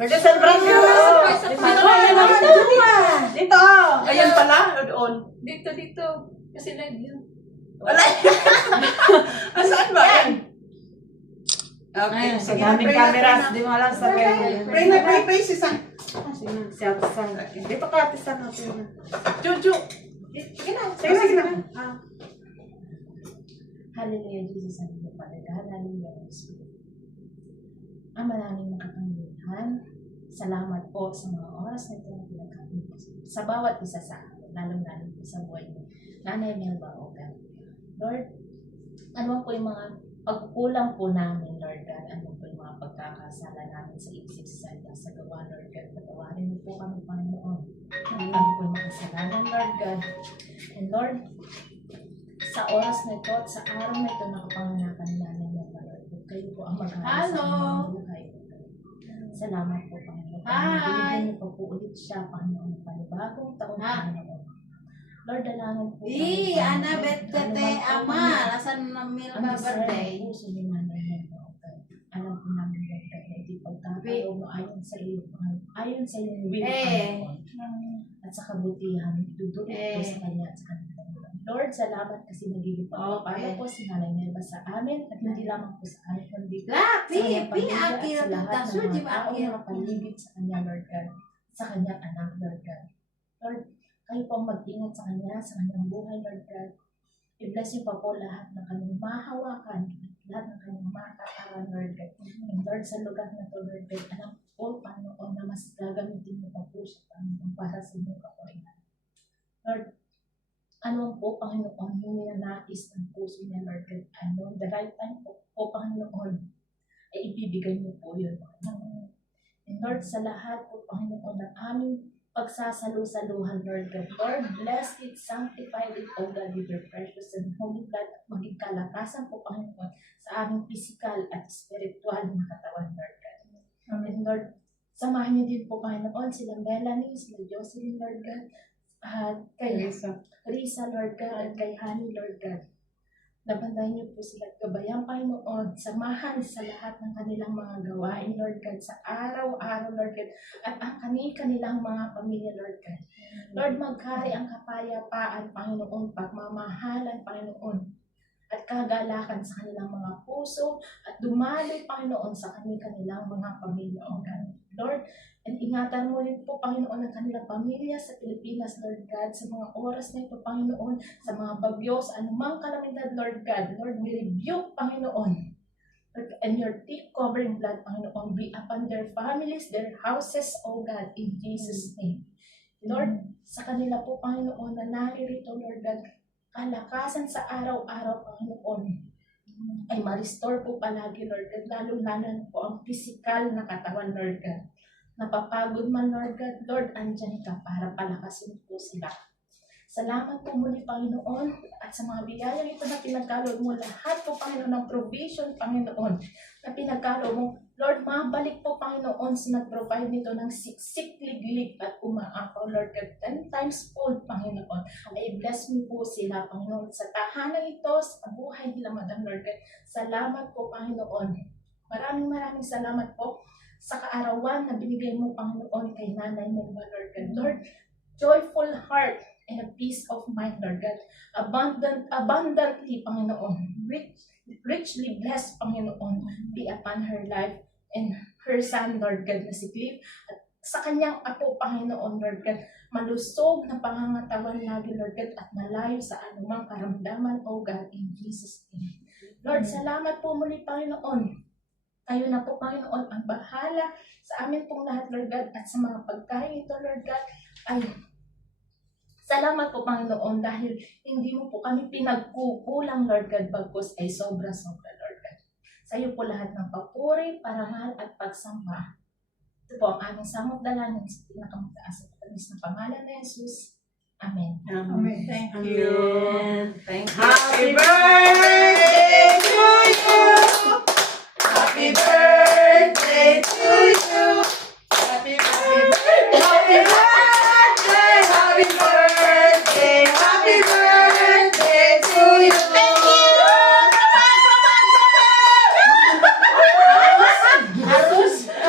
Birthday celebration! Dito! Ayan pala, doon. Dito. Kasi live yun. Wala. Saan ba yan? Okay, Ayun, sa sige. daming Pray na, cameras, pray di na. mo alam sa kayo. Pray na, pray, Sisan. Si Ate San. Dito ka, Ate San. Juju. Sige na, sige na. Hallelujah, Jesus, hallelujah, Father God, hallelujah, Holy Spirit. Ama namin makapangyarihan, salamat po sa mga oras na ito na pinagkakit sa bawat isa sa amin, lalong-lalong po sa buhay mo. Nanay Melba, O God. Lord, ano po yung mga pagkulang po namin, Lord God, ano po yung mga pagkakasala namin sa isip, sa salita, sa gawa, Lord God, patawarin mo po kami, Panginoon. Ano po yung makasalanan, Lord God. And Lord, sa oras na ito at sa araw na ito nakapanganakan namin ng Lord. Kayo po ang mag-aari sa aming buhay. Salamat po, Panginoon. Binigyan niyo po ulit siya, Panginoon, ng panibagong taon, Panginoon. Lord, dalangin po. Ana Betete, Ama, lasan na mil ka birthday. Puso ni Nanay Melba, alam po namin, Lord God, na ito'y pagkakalo mo ayon sa iyo, ayon sa iyong will, Panginoon. At sa kabutihan, itutuloy po sa kanya at sa kanya. Lord, salamat kasi nagiging pagpapala po si Nanay Melba sa amin at hindi lamang po sa amin, kundi sa kanyang pamilya at sa lahat ng mga taong nakapaligid sa kanya, Lord God, sa kanyang anak, Lord God. Lord, kayo po ang mag-ingat sa kanya, sa kanyang buhay, Lord God. I-bless niyo pa po lahat ng kanyang mahawakan, lahat ng kanyang matataran, Lord God. And Lord, sa lugar na to, Lord God, alam po, Panginoon, na mas gagamitin niyo pa po siya, Panginoon, para sa inyong kapahingan. Lord, ano po, Panginoon, yung ninanais ng puso niya, Lord God, ano, the right time po, Panginoon, ay ibibigay niyo po yun, Panginoon. And Lord, sa lahat po, Panginoon, ng aming pagsasalu-saluhan, Lord God, Lord, bless it, sanctify it, O God, with your precious and holy blood, at maging kalakasan po, Panginoon, sa aming physical at spiritual na katawan, Lord God. And Lord, samahan niyo din po, Panginoon, sila Melanie, sila Jocelyn, Lord God, at kay Risa, Lord God, at kay Honey, Lord God. Nabantayan niyo po sila at gabayan, Panginoon, samahan sa lahat ng kanilang mga gawain, Lord God, sa araw-araw, Lord God, at ang kanilang mga pamilya, Lord God. Lord, magkari ang kapayapaan, Panginoon, pagmamahalan, Panginoon, at kagalakan sa kanilang mga puso, at dumaloy, Panginoon, sa kanilang mga pamilya, O God. Lord, and ingatan mo rin po, Panginoon, ang kanilang pamilya sa Pilipinas, Lord God, sa mga oras na ito, Panginoon, sa mga bagyo, sa anumang kalamidad, Lord God. Lord, we rebuke, Panginoon, and your thick covering blood, Panginoon, be upon their families, their houses, O God, in Jesus' name. Lord, sa kanila po, Panginoon, na naririto, Lord God, kalakasan sa araw-araw, Panginoon, ay ma-restore po palagi, Lord God, lalo-lalo po ang physical na katawan, Lord God. Napapagod man, Lord God, Lord, andyan ka para palakasin po sila. Salamat po muli, Panginoon, at sa mga biyayang ito na pinagkaloob mo, lahat po, Panginoon, ng provision, Panginoon, na pinagkaloob mo. Lord, mabalik po, Panginoon, sa nag-provide nito ng siksik, liglig, at umaapaw, Lord God, 10 times fold, Panginoon. Ay bless mo po sila, Panginoon, sa tahanan ito, sa buhay nila, Madam Lord God. Salamat po, Panginoon. Maraming salamat po sa kaarawan na binigay mo, Panginoon, kay Nanay Melba, Lord God. Lord, joyful heart and a peace of mind, Lord God. Abundantly, Panginoon. Richly blessed, Panginoon, be upon her life and her son, Lord God, na si Cliff. At sa kanyang apo, Panginoon, Lord God, malusog na pangangatawan lagi, Lord God, at malayo sa anumang karamdaman, O God, in Jesus' name. Lord, salamat po muli, Panginoon. Kayo na po, Panginoon, ang bahala sa amin pong lahat, Lord God, at sa mga pagkain ito, Lord God, ay salamat po, Panginoon, dahil hindi mo po kami pinagkukulang, Lord God, bagkus ay sobra-sobra, Lord God. Sa iyo po lahat ng papuri, parangal, at pagsamba. Ito po ang aming samot dalangin sa pinakamataas at panis na pangalan ni Jesus. Amen. Amen. Thank you. Thank you. Happy birthday to you. Happy birthday to you. Happy birthday. Happy birthday. Happy birthday. Happy birthday to you. Thank you.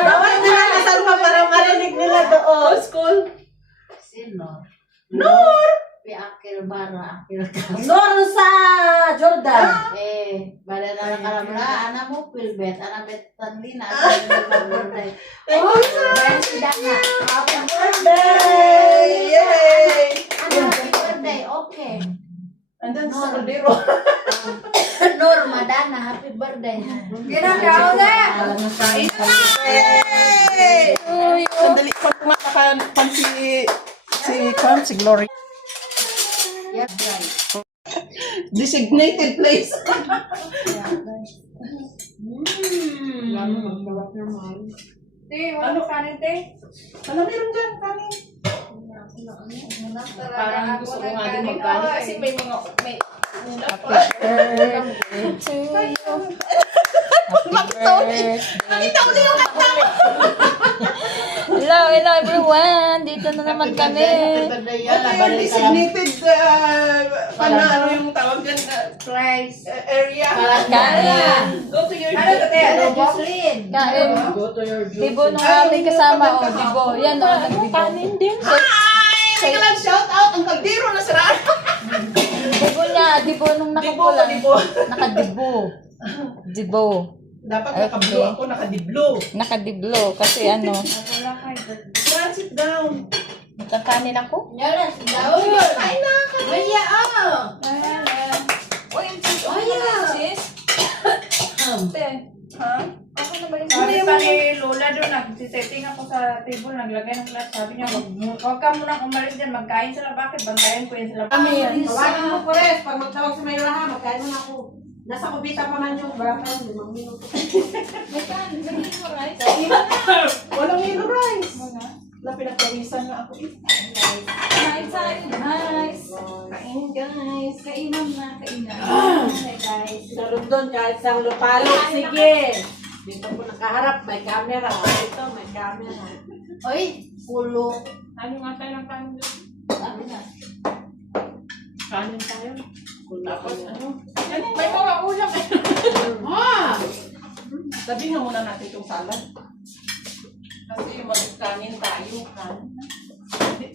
Dapat na nasa lupa pa Apil ka. Norsa Jordan. Bala na lang kalamla. Anak mo, Pilbet. Anak Bet Tanlina. Happy birthday. Thank you, sir. Happy Birthday! Yay! Happy birthday. Okay. Andun sa kaldero. Nur Madana, happy birthday. Ginagawa na! Kain na! Yay! Sandali, pan si Glory. Yes, right. Designated place. Ano kanin, te? Ano meron dyan? Kanin. Parang gusto ko nga din magkanin kasi may mga may ulap pa. Hello everyone! Dito na naman kami. Birthday Ito yan. yung designated ano yung tawag dyan? Price. Area. Kain. Go to your Ano to, te? Hello, Adobo? Jocelyn. Kain. Go to your Dibo nung aming kasama. O, Dibo. Yan o, nagdibo. Kanin din. Hi! May lang shout out ang kaldero na saraan. Dibo niya. Dibo nung nakapula. Dibo. Nakadibo. Dibo. Dapat Okay. nakablo ako, nakadiblo. Nakadiblo. Kasi ano. Fran, sit down. Magkakanin ako. Yan, si Daul. Kain na. Maya, oh. Uy, sis. Oh, yeah. Sis. Te. Ha? Ako na ba yung Sabi pa ni Lola doon, nagsisetting ako sa table, naglagay ng lahat. Sabi niya, huwag ka munang umalis dyan, magkain sila. Bakit? Bantayan ko yun sila. Tawagan mo po rin. Pag magtawag si Mayra ha, magkain mo na ako. Nasa kubita pa man yung barang 5 minuto. May kanin. Lagyan mo rice. Walang yellow rice. Na pinagpawisan na ako eh. Kain tayo. Nice. Kain guys. Kainan na. Kainan. Hi guys. Naroon doon kahit sa lupalo. Sige. Dito po nakaharap. May camera. Dito may camera. Oy, pulo. Ano nga tayo ng kanin doon? Sabi na. Kanin tayo. Tapos ano? May mga ulam eh. Ah! Sabi nga muna natin itong salad. Kasi magkanin tayo.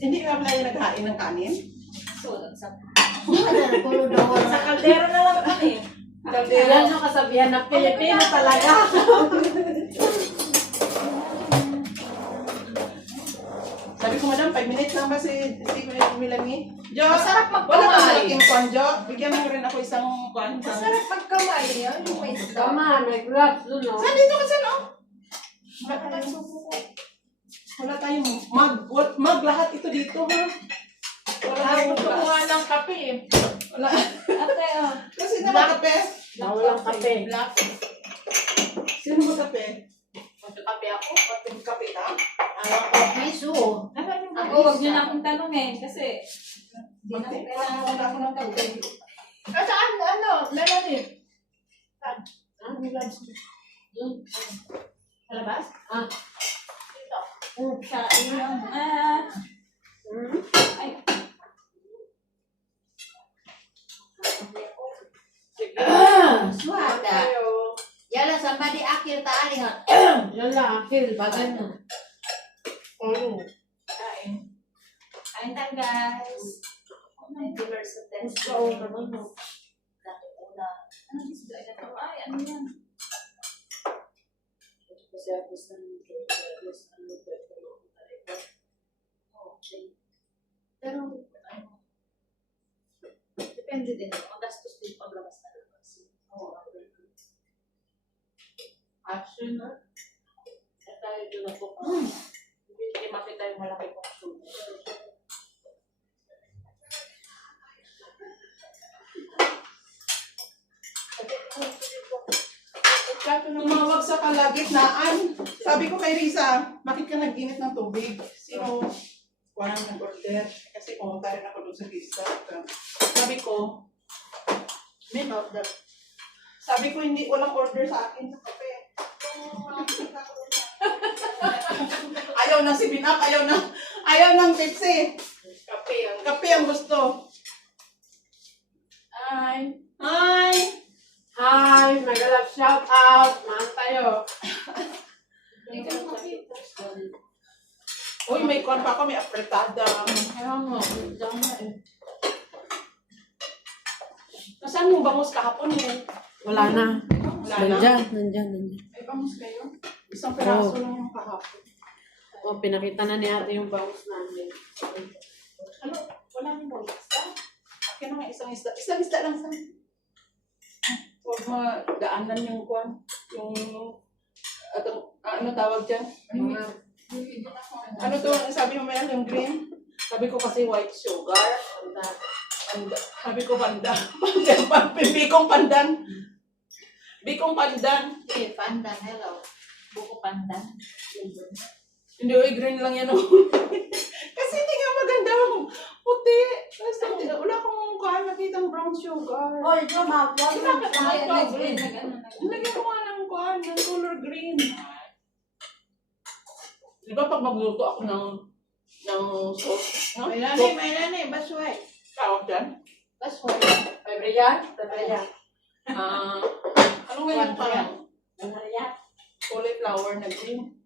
Hindi ka pala yung naghain ng kanin? Ano, pulo daw. Sa kaldero na lang kami. Kaldero. Yan ang kasabihan ng Pilipino talaga. Sabi ko, madam, 5 minutes lang ba si Melanie? Jo, Masarap wala magkamay. kang malaking kwan, Jo. Bigyan mo rin ako isang kwan. Masarap magkamay. Yan yung may isda. Tama, may gloves doon, no? Saan dito ka, saan, oh? Wala tayong mag lahat ito dito, ha? Wala tayong Gusto ko nga ng kape eh. Wala. Ate, oh. Kasi naman kape. Walang kape. Black. Sino mo kape? Magkakape ako. Pati kape na? Piso. Ako, huwag niyo na akong tanongin kasi hindi na Pati, kailangan wala ako ng kape. Saan? Ano? Melanie? Saan? Sa labas? Dito. sa iyong Suada. Yala, somebody akil taali ha. Yala, akil. Bagan na. Kain. kain tayo guys. 90% Oo, naman mo. Ano isda ito? Ay, ano yan? Pero, ano, depende din. Magastos din paglabas na labas. Action na. Kaya tayo doon ako. Hindi makita yung malaki kong sumo. Tumawag sa kalagitnaan. Sabi ko kay Risa, bakit ka nag-init ng tubig? Sino? Walang nag-order. Kasi pumunta rin ako doon sa Risa. Sabi ko, May order. sabi ko hindi walang order sa akin sa kape. Ayaw na si Binap, ayaw ng Pepsi. Kape ang Kape ang gusto. ay. Hi! Hi, mag-alap shout out. Maan tayo. Uy, may kwan pa ako, may apretada. Ayaw mo. Diyan na eh. Nasaan yung bangus kahapon eh? Wala na. Wala na. Nandyan. Ay, bangus kayo? Isang peraso lang yung kahapon. O, pinakita na ni ate yung bangus namin. Ano? Wala nang bangus. Akin na nga isang isda. Isang isda lang sa huwag madaanan yung kwan. Yung ano tawag dyan? Mga, ano to? Sabi mo yan, yung green? Sabi ko kasi white sugar. Sabi ko pandan. Bikong pandan. Bikong pandan. Eh, pandan, hello. Buko pandan. Hindi, green lang yan. Kasi hindi nga maganda. Puti. Tapos wala akong nakitang brown sugar. Oh, ito, mapwa. Lagyan ko nga ng kwan, ng color green. Di ba pag magluto ako ng sauce, no? May nani, basway. Tawag dyan? Basway. Pabriyan? Ano nga yung parang cauliflower na green?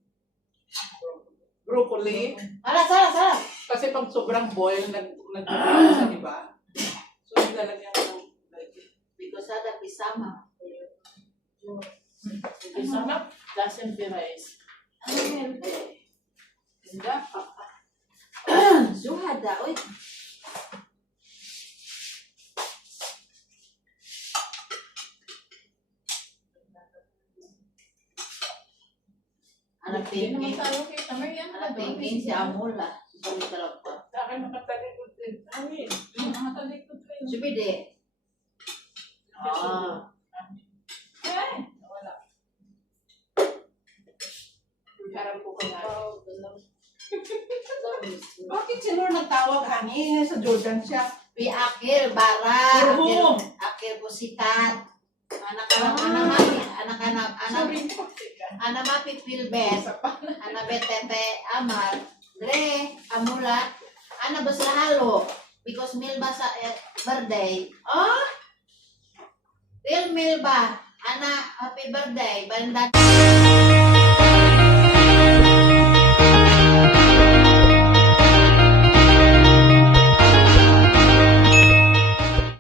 Broccoli. Sala. Kasi pag sobrang boil, nag-brown sa, di ba? So, nilalagyan ko ng Because ada pisama. Sama? Doesn't be rice. Ano yun? Hindi. Zuhada, oy. Anak tingin. Anak tingin si Amula. Sabi talap ko. Sa akin nakatalikod din. Ay, nakatalikod din. Subide. Ah. Wala. Harap ko na. Bakit si Lord nagtawag, honey? Sa Jordan siya. Pi akir bara. Oo. Akir pusikat. Anak-anak Sorry. mapit pilbet. Ana betete amar. Dre amula. Ana basahalo. Because milba sa birthday. Oh. Real milba. Ana happy birthday. Banda.